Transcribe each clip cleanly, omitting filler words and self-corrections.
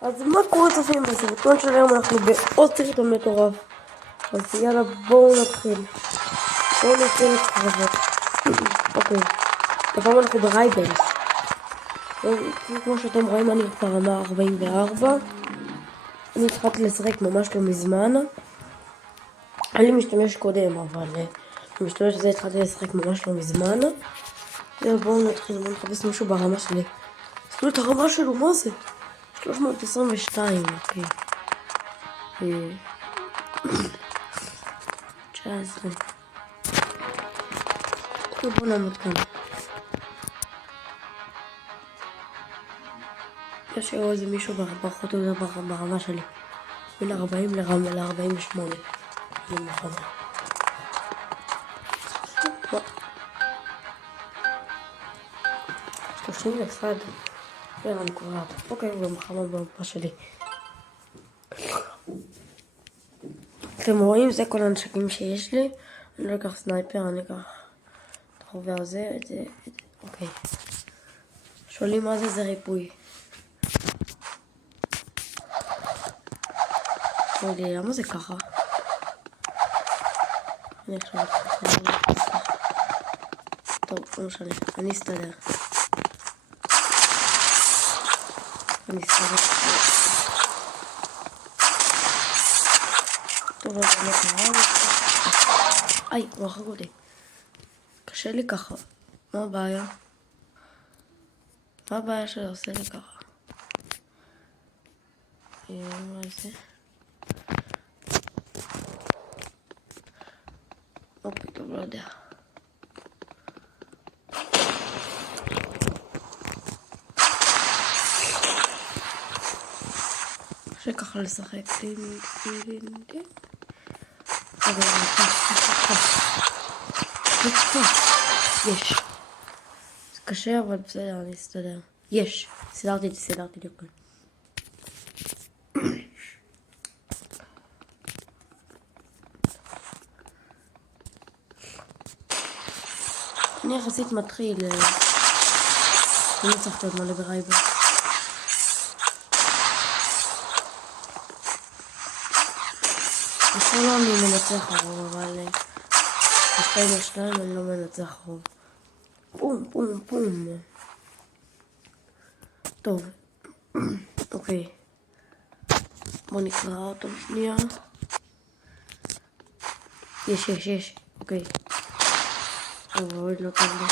אז מה קורה צופים בסרטון של היום? אנחנו בעוד סרטון מטורף. אז יאללה בואו נתחיל. בואו נתחיל את קרבות. אוקיי, הפעם אנחנו ברייבנס. כמו שאתם רואים אני כבר רמה 44. אני התחלתי לשחק ממש לא מזמן. אני משתמש קודם, אבל משתמש בזה התחלתי לשחק ממש לא מזמן. יאללה בואו נתחיל, בואו נחפש מישהו ברמה שלי. תראו את הרמה שלו, מה זה? 322, אוקיי. 19. בוא נעמוד כאן. יש לי איזה מישהו פחות או יותר ברמה שלי. בין 40 ל-48. אני מוכנה. 31. יאללה, אני קוראת. אוקיי, הוא במחמד במפה שלי. אתם רואים? זה כל הנשקים שיש לי. אני לא אקח סנייפר, אני אקח את החובר הזה, את זה. אוקיי. שואלים מה זה ריפוי. לא יודע, למה זה ככה? אני עכשיו טוב, לא משנה, אני אסתדר. טוב, אז אני קרה. איי, הוא הרג אותי. קשה לי ככה. מה הבעיה? מה הבעיה שזה עושה לי ככה? מה זה? אוקיי, טוב, לא יודע. קשה ככה לשחק. יש. זה קשה, אבל בסדר, אני אסתדר. יש. סידרתי לי. אני יחסית מתחיל. אני צריך להיות מלא ברייבן. עכשיו לא אני מנצח הרוב, אבל ב2-2 אני לא מנצח הרוב. פום. טוב. אוקיי. בוא נקרא אותו שנייה. יש. אוקיי. אבל לא טוב לי.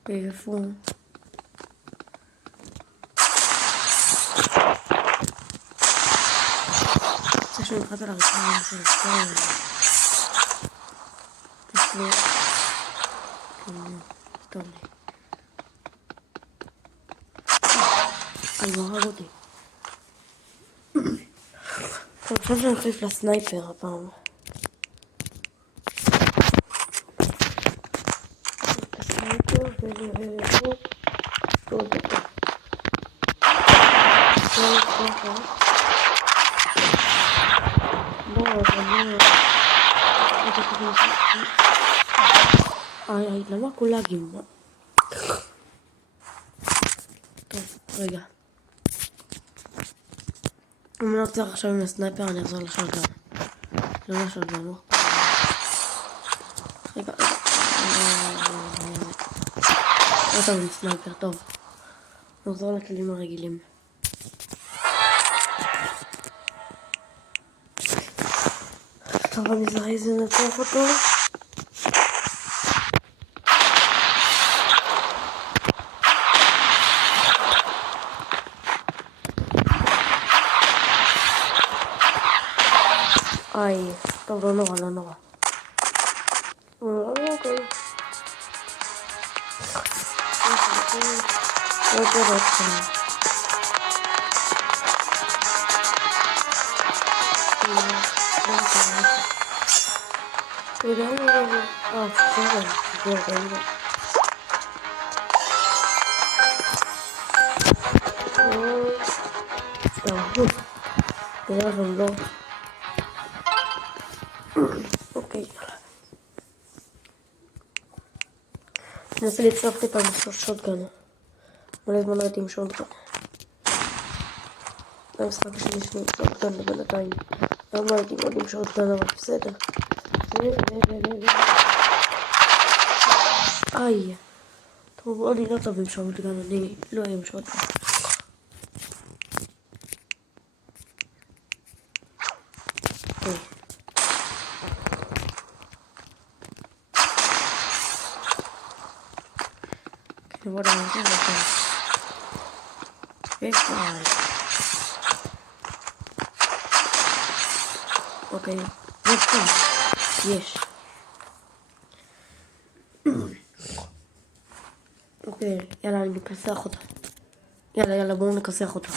אוקיי, איפה הוא? זה שאני נקראת על הרצאה, אני אעשה לסתור. תסלו. טוב לי. הוא הרג אותי. אני חושב שאני חושב לסנייפר הפעם. הסנייפר ולראות. טוב דקה. איי, למה כולגים? טוב, רגע. אם אני רוצה עכשיו עם הסנייפר אני אחזור לשלגן. לא לשלגן, לא. רגע. לא טוב עם סנייפר, טוב. נחזור לכלים הרגילים. טוב, אני זריז לנצח אותו. איי, טוב, לא נורא. אוקיי. לא קורה כאן. אוקיי. ננסה לצלוח טיפה עם שוטגן. מלא זמן ראיתי עם שוטגן. זה המשחק השני שלי עם שוטגן לבינתיים. היום לא הייתי מאוד עם שוטגן, אבל בסדר. איי. טוב, אני לא טוב עם שוטגן, אני לא עם שוטגן. בוא נעשה את זה. ופעל. אוקיי, ופעל. יש. אוקיי, יאללה, אני מכסח אותה. יאללה, בואו נכסח אותה.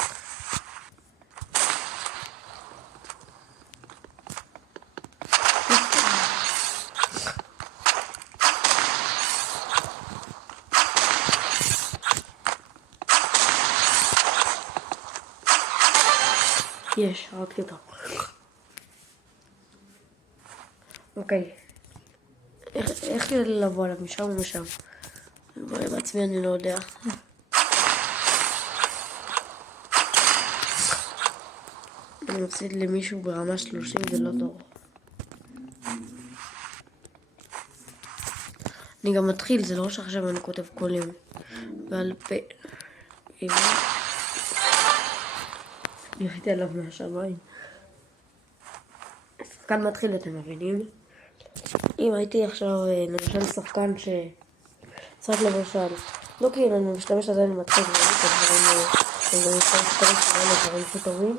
יש, הרגתי אותה. אוקיי. איך כדי לבוא עליו, משם או משם? בעצמי אני לא יודע. אני מפסיד למישהו ברמה 30, זה לא טוב. אני גם מתחיל, זה לא שעכשיו אני כותב כל יום. ועל פה... יחיתי עליו מהשמיים. שחקן מתחיל, אתם מבינים? אם הייתי עכשיו, למשל שחקן שצריך למשל, לא כאילו אני משתמש עדיין מתחיל, אני משתמש שחקנים שלנו לדברים שטובים.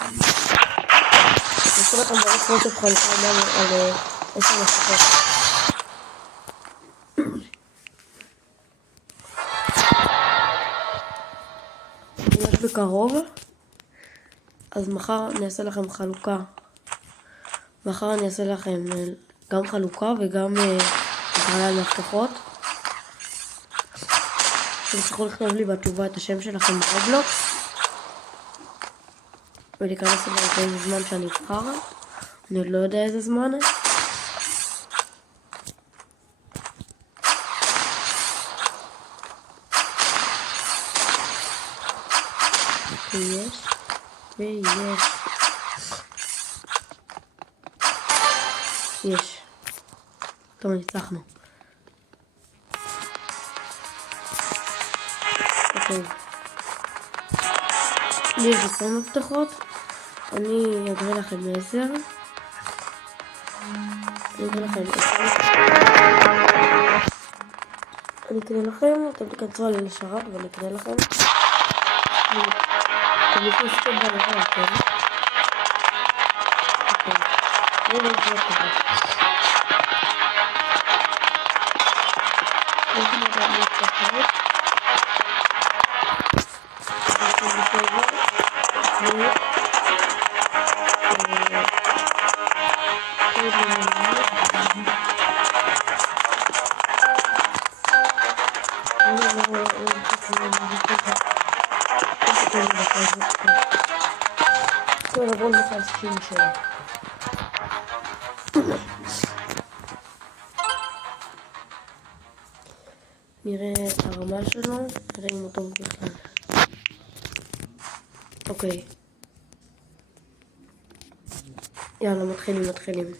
אני אעשה לכם ברוך פרוטף חלקה על 10 משחקות. יש בקרוב, אז מחר אני אעשה לכם חלוקה. מחר אני אעשה לכם גם חלוקה וגם הגרלה על מפתחות. אתם צריכו לכתוב לי בתשובה את השם שלכם ברובלוקס ולהיכנס אליי באיזה זמן שאני אבחר. אני עוד לא יודע איזה זמן. יש. טוב, הצלחנו. אוקיי. לי יש 20 מפתחות. אני אגלה לכם 10. אני אקרא לכם, אתם תכנסו עלי לשרת ואני אקרא לכם. אתם יכולים לסתכל בלבן, כן? אוקיי. אני לא אקרא ככה. אני אקרא לכם מפתחות. בואו נלך על 67. נראה את הרמה שלו, נראה אם הוא טוב בכלל. אוקיי. יאללה, מתחילים.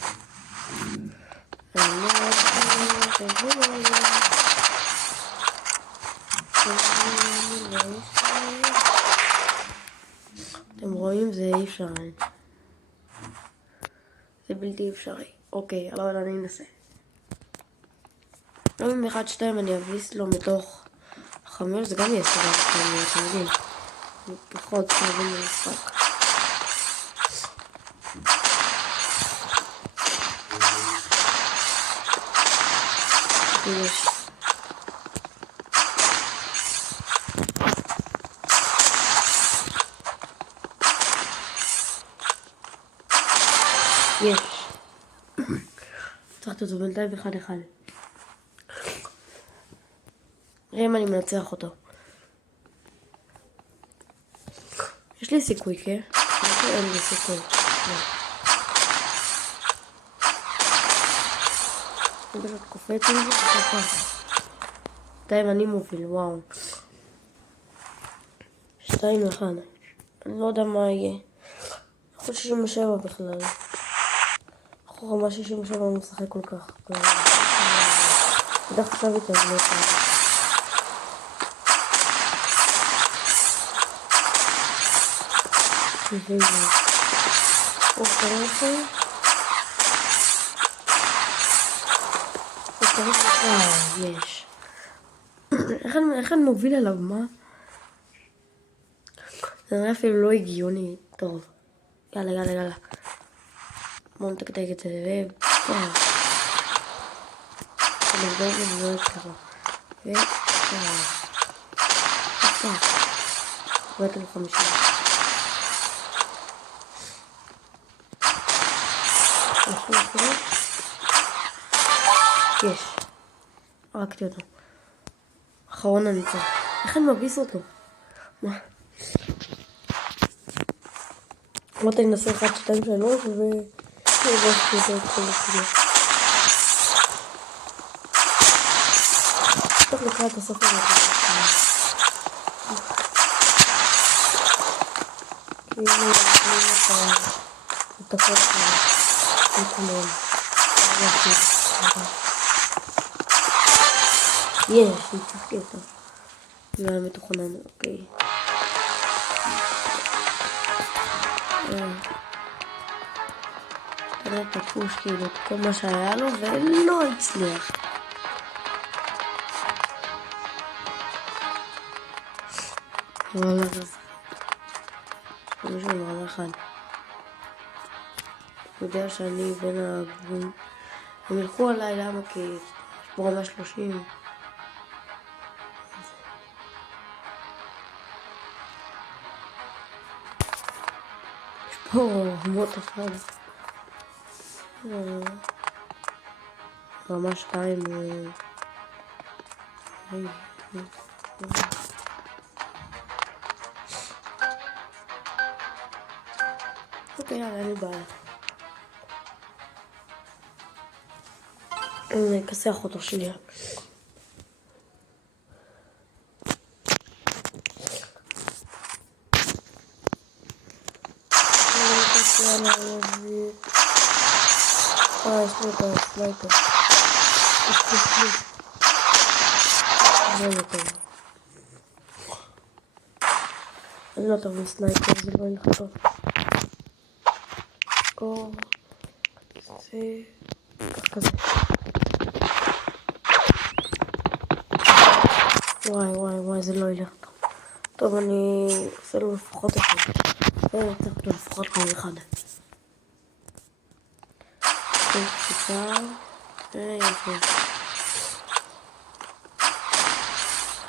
אתם רואים? זה אי אפשר. זה בלתי אפשרי. אוקיי, אבל אני אנסה. לא עם 1-2 אני אביס לו מתוך 5, זה גם יהיה סבבה, אתם יודעים. פחות מבין במשחק. יש. יש. צריך אותו בינתיים 1-1. נראה אם אני מנצח אותו. יש לי סיכוי, כן? אין לי סיכוי. אני פשוט קופץ עם זה וקופץ. בינתיים אני מוביל, וואו. 2-1. אני לא יודע מה יהיה. יכול 67 בכלל. אחורה מה 67 אני משחק כל כך. בדרך עכשיו התאבלות. יש. איך אני מוביל עליו, מה? זה נראה אפילו לא הגיוני. טוב. יאללה. בואו נתקתק את זה. נבדוק את זה ככה. ואתם 50. יש. הרגתי אותו. אחרון הניצח. איך אני מביס אותו? מה? אמרתי אני אנסה 1, 2, 3 ובשתי אותו את כל הסוגיה. צריך לקרוא את הסוף הזה. כאילו את הכל שלה. וכמובן. יש, ניצחתי אותו. זה היה מתוכנן, אוקיי. תראה תפוש כאילו את כל מה שהיה לו ולא הצליח. וואלה זה מישהו נורא אחד. הוא יודע שאני בין הגבול. הם ילכו עליי למה? כי יש פה רמה 30. יש פה רמות אחד. רמה 2. אוקיי, יאללה, אין לי בעיה. אני אכסח אותו שנייה. יש לי את הסנייפר. זה לא טוב. אני לא טוב עם סנייפר, זה לא ילך טוב. זה כזה. וואי, זה לא ילך טוב. טוב, אני עושה לו לפחות אחד. צריך לו לפחות כל אחד. קצר. יפה.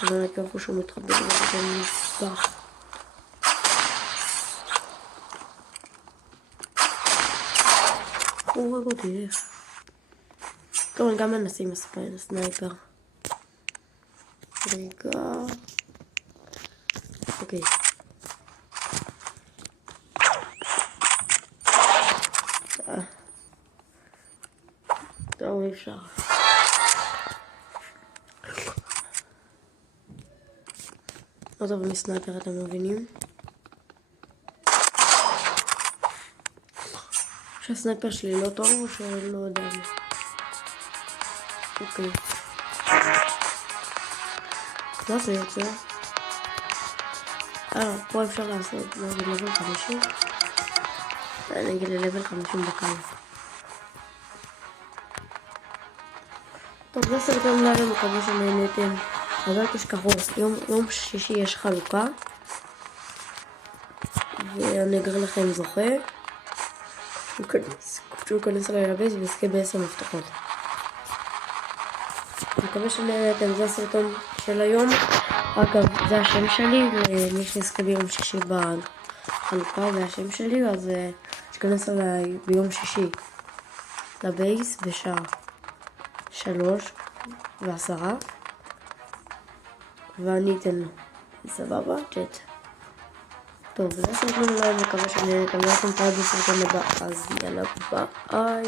אני מקווה שהוא מתחבר וזה מסבך. הוא רואה אותי, איך? טוב, אני גם מנסה עם הסנייפר. רגע. אוקיי. טוב, אי אפשר. לא טוב מסנייפר, אתם מבינים? שהסנייפר שלי לא טוב או שאני לא יודע מה. אוקיי. מה זה יוצא? פה אפשר לעשות נגיד לבל 50. אני אגיד ללבל 50 בקל. טוב, זה סרטון לילה, מקווה שנהנתם. אז אל תשכחו, יום שישי יש חלוקה. ואני אגר לכם זוכה. שהוא יכנס אליי לבייס ויזכה ב10 מפתחות. אני מקווה שנהנתם, זה הסרטון של היום. אגב, זה השם שלי, ומי שיזכה ביום שישי בחלוקה והשם שלי, אז תיכנס אליי ביום שישי לבייס בשעה 3:10 ואני אתן לו. סבבה? צ'אט. טוב, זה הסרטון אולי, מקווה שנהנתם. לא אתם תעדו סרטון הבא, אז יאללה ביי.